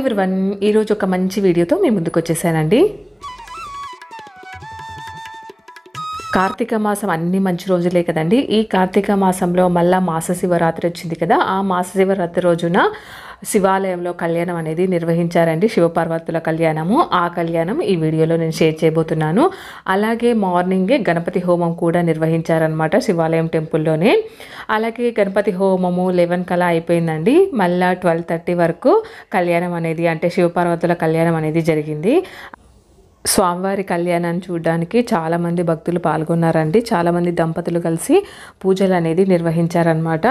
Everyone, ఈరోజు ఒక మంచి వీడియోతో మీ ముందుకు వచ్చేసానండి. కార్తీక మాసం అన్ని మంచి రోజులే కదండి. ఈ కార్తీక మాసంలో మళ్ళా మాస శివరాత్రి వచ్చింది కదా. ఆ మాస శివరాత్రి రోజున శివాలయంలో కళ్యాణం అనేది నిర్వహించారండి. శివపార్వతుల కళ్యాణము. ఆ కళ్యాణం ఈ వీడియోలో నేను షేర్ చేయబోతున్నాను. అలాగే మార్నింగే గణపతి హోమం కూడా నిర్వహించారనమాట శివాలయం టెంపుల్లోనే. అలాగే గణపతి హోమము 11 కల్లా అయిపోయిందండి. మళ్ళీ 12:30 వరకు కళ్యాణం అనేది, అంటే శివపార్వతుల కళ్యాణం అనేది జరిగింది. స్వామివారి కళ్యాణాన్ని చూడడానికి చాలామంది భక్తులు పాల్గొన్నారండి. చాలామంది దంపతులు కలిసి పూజలు అనేది నిర్వహించారనమాట.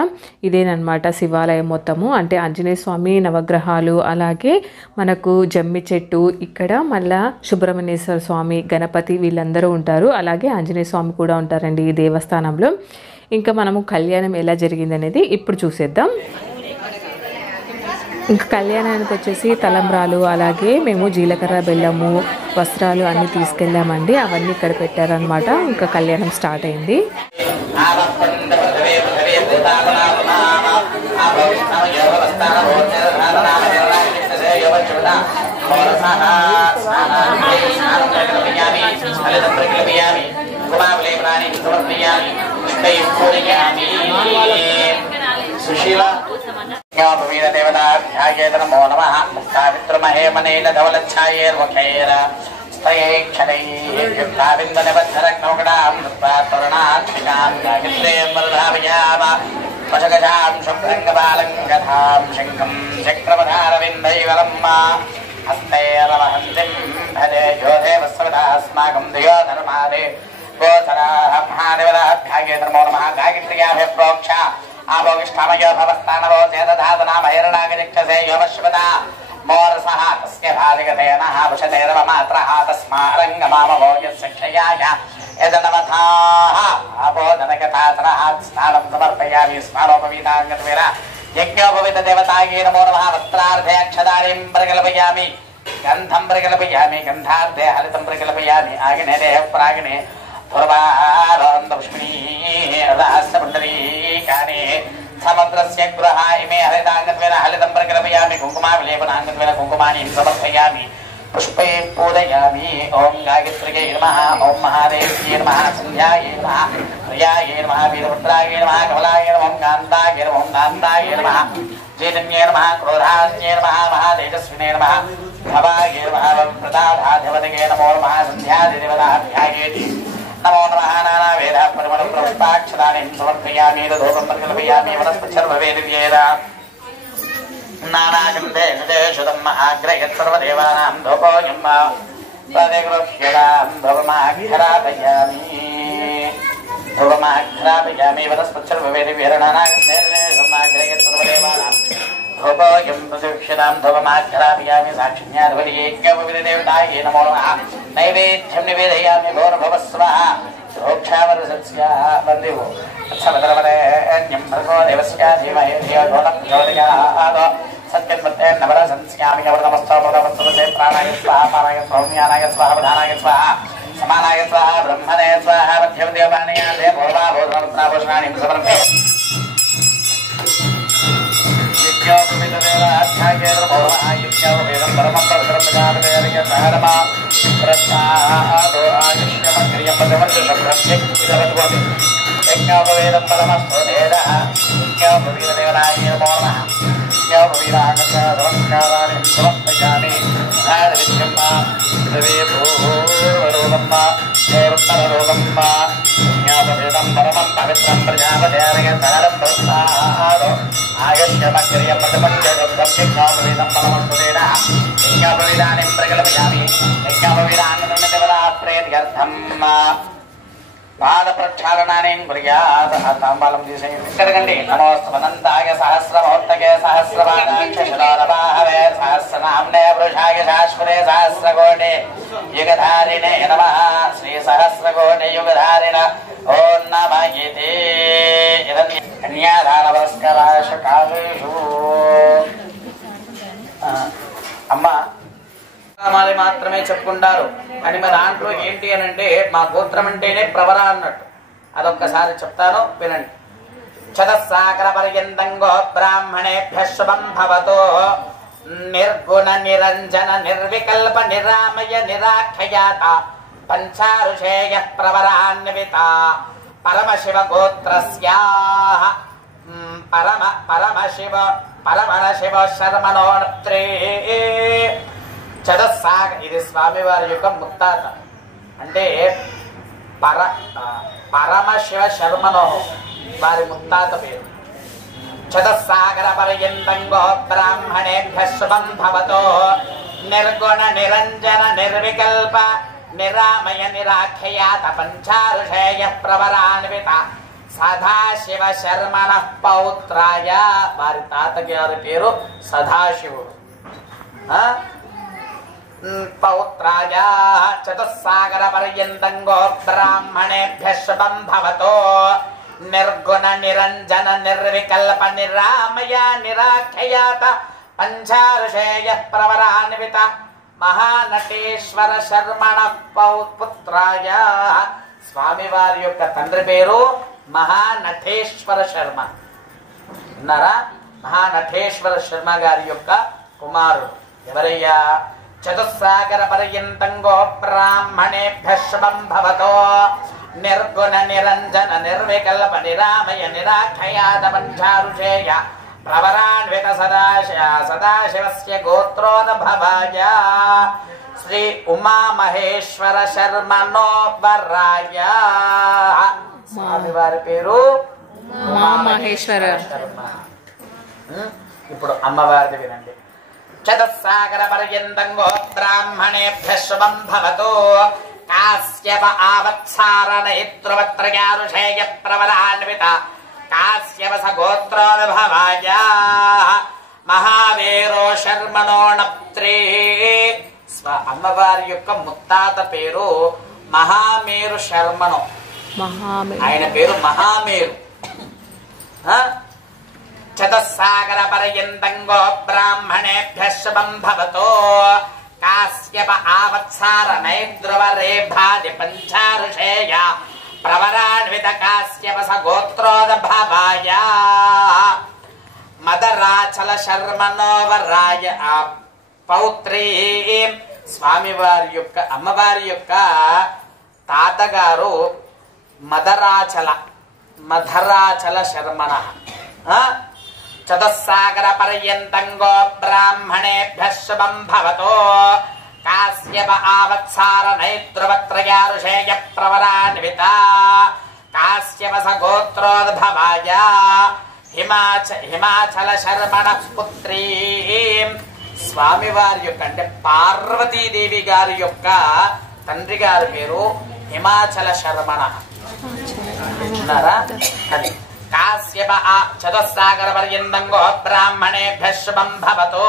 ఇదేనమాట శివాలయం మొత్తము. అంటే ఆంజనేయ స్వామి, నవగ్రహాలు, అలాగే మనకు జమ్మి చెట్టు, ఇక్కడ మళ్ళా సుబ్రహ్మణ్యేశ్వర స్వామి, గణపతి వీళ్ళందరూ ఉంటారు. అలాగే ఆంజనేయ స్వామి కూడా ఉంటారండి ఈ దేవస్థానంలో. ఇంకా మనము కళ్యాణం ఎలా జరిగింది అనేది ఇప్పుడు చూసేద్దాం. ఇంకా కళ్యాణానికి వచ్చేసి తలంబ్రాలు, అలాగే మేము జీలకర్ర, బెల్లము, వస్త్రాలు అన్నీ తీసుకెళ్ళామండి. అవన్నీ ఇక్కడ పెట్టారనమాట. ఇంకా కళ్యాణం స్టార్ట్ అయింది. సుశీల దేవతాభ్యాయేతనమో నమః. సావిత్రమహేమనేన ధవలఛాయేర్వఖైర స్తయైక్షణైర్యుక్తావిందనిబద్ధరగ్నౌకడాం తరుణాత్మికాం గాయత్రీమృధాభయామ వశగజాం శుభ్రంగబాలం గధాం శంఖం చక్రవధారవిందైవలం హస్తైరవహంతిం భజే యోధేవస్వదాస్మాకం దియోధర్మాదే గోచరాః మహాదేవతాభ్యాయేతనమో నమః. గాయత్ర్యాభ్య ప్రోక్ష ఆభోగిష్టామయో భవస్థానవో చేదధాతనామహైరణాగరిక్షసే యోమశ్వదా మోరసః తస్య భాలిగతేనః వశతైరవమాత్రః తస్మారంగమామవో యస్సక్షయాయ యదనవథాః ఆబోధనగతాతనః స్నానం సమర్పయామి. స్నానోపవీతాంగత్వేన యజ్ఞోపవిత దేవతాయే నమో నమః. వస్త్రార్థే అక్షదారిం ప్రకల్పయామి, గంధం ప్రకల్పయామి, గంధార్థే హరితం ప్రకల్పయామి. ఆగ్నేయ ప్రాగ్నే పుండరీకాని సముద్రస్య గృహ ఇమే హరితాంగత్వేన హరితం ప్రకల్పయామి. కుంకుమావిలేపనాంగత్వేన కుంకుమాని సమర్పయామి. పుష్పే పూజయామి. ఓం గాయత్రికే నమః. ఓం మహాదేవ్యే నమః. సంధ్యాయే నమః. ప్రియాయే నమః. వీరపుత్రాయే నమః. కమలాయే నమః. కాంతాయే నమః. కాంతాయే నమః. చైతన్యే నమః. క్రోధాన్యే నమః. మహాతేజస్వినే నమః. భవాయే నమః. ప్రదాధాధిపతయే నమో నమః. సంధ్యాదిదేవతాభ్యాయేతి నమో నమః. నానా వేద పరిమళ పుష్పాక్షరాన్ని సమర్పయామి. ధూపం ప్రకల్పయామి. వనస్పతిర్భవేదివేద నానాగంధే సుదేశుతం మహాగ్రయత్ సర్వదేవానాం ధూపోయం ప్రతిగృహ్యతాం ధూపమాఘ్రాపయామి. ధూపమాఘ్రాపయామి. వనస్పతిర్భవేదివేద నానాగంధే సుదేశుతం మహాగ్రయత్ సర్వదేవానాం ధూపోయం ప్రతిగృహ్యతాం ధూపమాఘ్రాపయామి. సాక్షిణ్యాధిపతియేజ్ఞోపవితదేవతాయే నమో నమః. నైవేద్యం నివేదయామి. భోర్భవస్వః ప్రోక్షావరసస్య వందేవో సవదరవరేణ్యం భర్గో దేవస్య ధీమహి ధియో యో నః ప్రచోదయాత్. సత్యన్మత్తేన నవరసంస్యామి. అవృతమస్తోపదమస్తమసే ప్రాణాయ స్వాహా. పానాయ స్వాహా. జ్ఞానాయ స్వాహా. ప్రధానాయ స్వాహా. సమానాయ స్వాహా. బ్రహ్మణే స్వాహా. మధ్యమదేవానయాదే భోర్వాభూషణాభూషణాని సమర్పయామి. యజ్ఞోపవితదేవాధ్యాయేన భోర్వః యజ్ఞోపవేదం పరమం పవిత్రం ప్రజాపతేర్య సహరమా ప్రస్థాదో ఆయుష్యమక్రియం పదవర్షశుభ్రస్యక్తిరవద్వమి. యజ్ఞోపవేదం పరమస్తోదేదః. యజ్ఞోపవీతదేవతాయే నమో నమః. యజ్ఞోపవీతాంగసంస్కారాన్ని సమర్పయామి. భారవిద్యం పృథివీ పూర్వరూపం దేవోత్తరరూపం యజ్ఞోపవేదం పరమం పవిత్రం ప్రజాపతేర్య సహరం ప్రస్థాదో ఆయుష్యమక్రియం పదవర్షశుభ్రం. యజ్ఞోపవేదం పరమస్తోదేదః. యజ్ఞోపవీతాని ప్రకల్పయామి. యజ్ఞోపవీతాంగదేవతాప్రీత్యర్థం పాద ప్రక్షాళనాన్ని కుర్యాత్. తాంబాలం తీసేయండి. కడగండి. నమోస్తవనంతాయ సహస్రమూర్తకే సహస్రపాదాక్షరారవాహవే సహస్రనామ్నే పురుషాయ శాశ్వతే సహస్రకోటి యుగధారిణే నమః. శ్రీ సహస్రకోటి యుగధారిణ ఓం నమః ఇతి. కన్యాదానవస్కరాశకాలేషు. అమ్మ నామాలు మాత్రమే చెప్పుకుంటారు అని మా దాంట్లో ఏంటి అని అంటే మా గోత్రం అంటేనే ప్రవర అన్నట్టు. అదొక్కసారి చెప్తాను వినండి. చతస్సాగర పర్యంతం గో బ్రాహ్మణేభ్యః శుభం భవతు. నిర్గుణ నిరంజన నిర్వికల్ప నిరామయ నిరాఖ్యాత పంచారుషేయ ప్రవరాన్విత పరమశివ గోత్రస్యాః పరమశివ శర్మణోత్రే చదస్సాగ. ఇది స్వామివారి యొక్క ముత్తాత అంటే పరమశివ శర్మణో వారి ముత్తాత పేరు. చదస్సాగర పర్యంతంగో బ్రాహ్మణేభ్య శుభం భవతో నిర్గుణ నిరంజన నిర్వికల్ప నిరామయ నిరాఖ్యాత పంచారుషేయ ప్రవరాన్విత సదాశివ శర్మణ పౌత్రాయ. వారి తాతగారి పేరు సదాశివుడు. పౌత్రాయ చతుస్సాగర పర్యంతంగో బ్రాహ్మణేభ్య శుభం భవతో నిర్గుణ నిరంజన నిర్వికల్ప నిరామయ నిరాఖ్యాత పంచారుషేయ ప్రవరాన్విత మహానటేశ్వర శర్మణ పుత్రాయ. స్వామివారి యొక్క తండ్రి పేరు మహానటేశ్వర శర్మ. విన్నారా? మహానటేశ్వర శర్మ గారి యొక్క కుమారుడు ఎవరయ్యా? చతుస్సాగర పర్యంతంగో బ్రాహ్మణేభ్య శుభం భవతో నిర్గుణ నిరంజన నిర్వికల్ప నిరామయ నిరాఖ్యాత పంచారుషేయ ప్రవరాన్విత సదాశివస్య గోత్రోద్భవాయ శ్రీ ఉమామహేశ్వర శర్మణో వరాయ. స్వామివారి పేరు ఉమామహేశ్వర శర్మ. ఇప్పుడు అమ్మవారిది వినండి. చతుస్సాగర పర్యంతంగో బ్రాహ్మణేభ్య శుభం భవతో కాశ్యప ఆవత్సార నేత్రవత్రయారుషేయ ప్రవరాన్విత కాశ్యప గోత్రోద్భవాయ మహావీరో శర్మణోణప్త్రే. అమ్మవారి యొక్క ముత్తాత పేరు మహామేరు శర్మను. ఆయన పేరు మహామేరు. చతుస్సాగర పర్యంతంగో బ్రాహ్మణేభ్య శుభం భవతో కాశ్యప ఆవత్సార నైద్రువ రేభాది పంచారుషేయ ప్రవరాన్విత కాశ్యప గోత్రోద్భవాయ మదరాచల శర్మనోవరాయ పౌత్రీ. స్వామివారి యొక్క అమ్మవారి యొక్క తాతగారు మధరాచల శర్మణ. చతుస్సాగర పర్యంతంగో బ్రాహ్మణేభ్య శుభం భవతో కాశ్యప ఆవత్సార నైద్రువత్రయారుషేయ ప్రవరాన్విత కాశ్యప గోత్రోద్భవాయ హిమాచల శర్మణ పుత్రీ. స్వామివారి యొక్క అంటే పార్వతీదేవి గారి యొక్క తండ్రి గారి పేరు హిమాచల శర్మణ. అది కాశ్యప చతుస్సాగర పర్యంతంగో బ్రాహ్మణేభ్య శుభం భవతో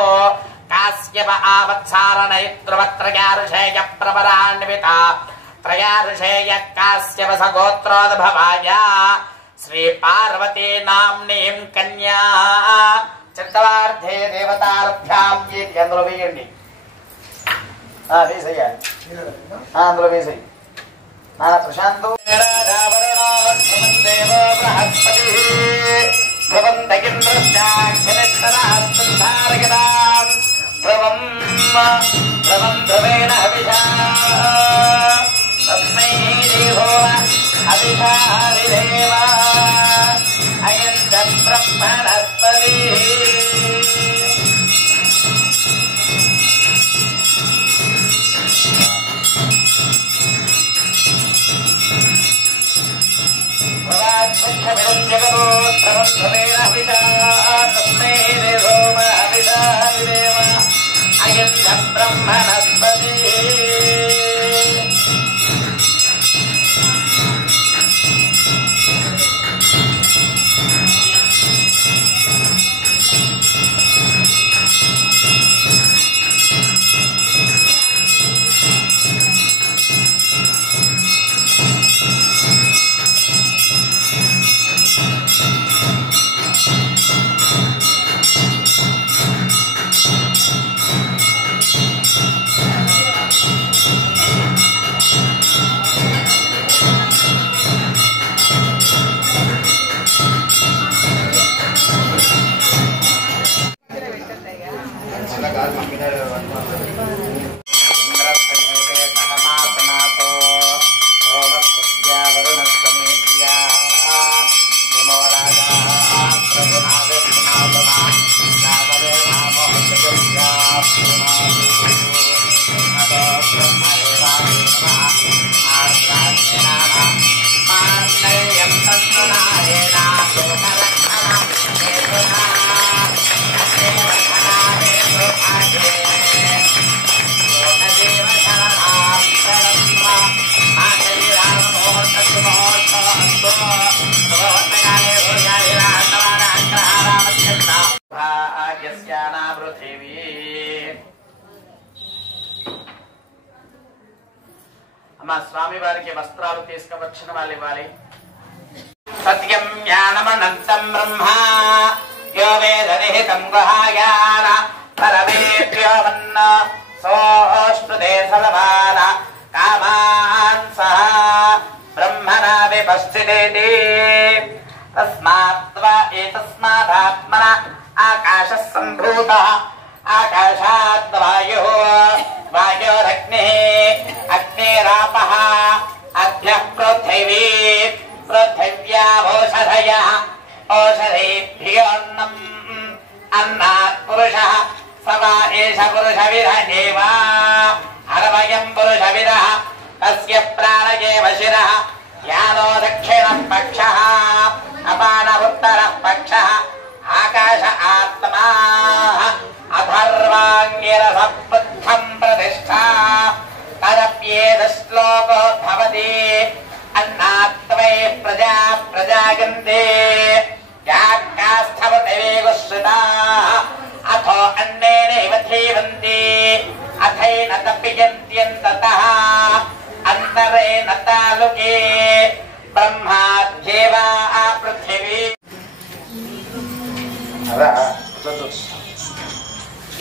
కాశ్యప ఆవత్సార నైద్రువత్రయారుషేయ ప్రవరాన్విత త్రయారుషేయ కాశ్యప గోత్రోద్భవాయ శ్రీ పార్వతీ నామ్నీం కన్యా. చతుర్థే దేవతాభ్యాం. అందులో వేయండి, వేసేయాలి, అందులో వేసేయి. నాన్న ప్రశాంతు దేవో బృహస్పతి ధ్రువేణ అభిషా తస్మై దేవో అభిషారిదేవ అయం చ బ్రహ్మణస్పతి. బ్రహ్మణస్పతి. స్వామి వారికి వస్త్రాలు తీసుకువచ్చిన వాళ్ళు ఇవ్వాలి. సత్యం జ్ఞానమనంతం బ్రహ్మ యో వేదనిహితం గుహాయాన పరమేభ్యో వన్న సోష్టుదే సలమాన కామాన్ సహ బ్రహ్మణా విపశ్చిదేతి తస్మాత్వా ఏతస్మాదాత్మన ఆకాశః సంభూతః ఆకాశాద్ వాయుః వాయోరగ్నిః అగ్నిరాపః అభ్యః పృథివీ పృథివ్యామోషధయః ఓషధేభ్యోऽన్నం అన్నాత్ పురుషः సవా ఏష పురుషవిదః ఏవ అరవయం పురుషవిదః తస్య ప్రాణయేవ శిరః యానో దక్షిణః పక్షః అపానః ఉత్తరః పక్షः ఆకాశ ఆత్మా అథర్వాంగిరసః పృథ్వం ప్రతిష్ఠా తదప్యేత శ్లోకో భవతి అన్నాత్వై ప్రజా ప్రజాగంతే యాకాస్థవతే వేగుశ్రుతాః అథో అన్నేనైవ జీవంతి అథైన తప్పియంత్యంతతః అంతరేణ తాలుకే బ్రహ్మాద్యేవా పృథివీ.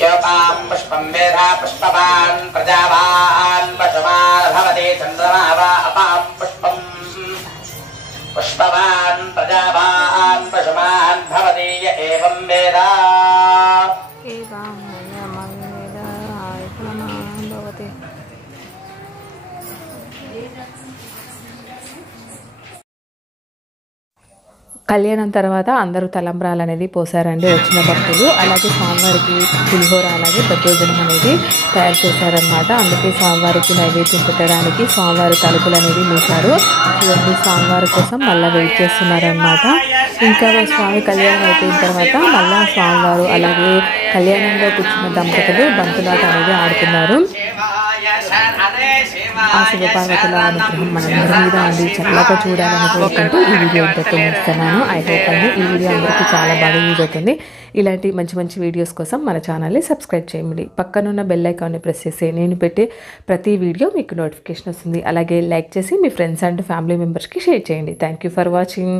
యోపాం పుష్పం వేధా పుష్పవాన్ ప్రజావాన్ పశుమాన్ భవతి చంద్రమా వా అపాం పుష్పం పుష్పవాన్ ప్రజావాన్ పశుమాన్ భవతి య ఏవం వేద. కళ్యాణం తర్వాత అందరూ తలంబ్రాలు అనేది పోసారండి వచ్చిన భక్తులు. అలాగే స్వామివారికి పులిహోర అలాగే దద్దోజనం అనేది తయారు చేశారనమాట. అందుకే స్వామివారికి నైవేద్యం పెట్టడానికి స్వామివారి తలుపులు అనేది మూసారు. ఇవన్నీ స్వామివారి కోసం మళ్ళీ వెయిట్ చేస్తున్నారనమాట. ఇంకా స్వామి కళ్యాణం అయిపోయిన తర్వాత మళ్ళా స్వామివారు అలాగే కళ్యాణంలో కూర్చున్న దంపతులు బంతులాట అనేది ఆడుతున్నారు. ఆ శివపార్వతుల అనుగ్రహం మనందరి మీద అండి చల్లగా చూడాలని కోరుకుంటూ ఈ వీడియో ఇంతతో ముగిస్తున్నాను. ఐ హోప్ అండి ఈ వీడియో అందరికీ చాలా బాగా యూజ్ అవుతుంది. ఇలాంటి మంచి మంచి వీడియోస్ కోసం మన ఛానల్ని సబ్స్క్రైబ్ చేయండి. పక్కనున్న బెల్ ఐకాన్ని ప్రెస్ చేసి నేను పెట్టే ప్రతి వీడియో మీకు నోటిఫికేషన్ వస్తుంది. అలాగే లైక్ చేసి మీ ఫ్రెండ్స్ అండ్ ఫ్యామిలీ మెంబర్స్కి షేర్ చేయండి. Thank you for watching.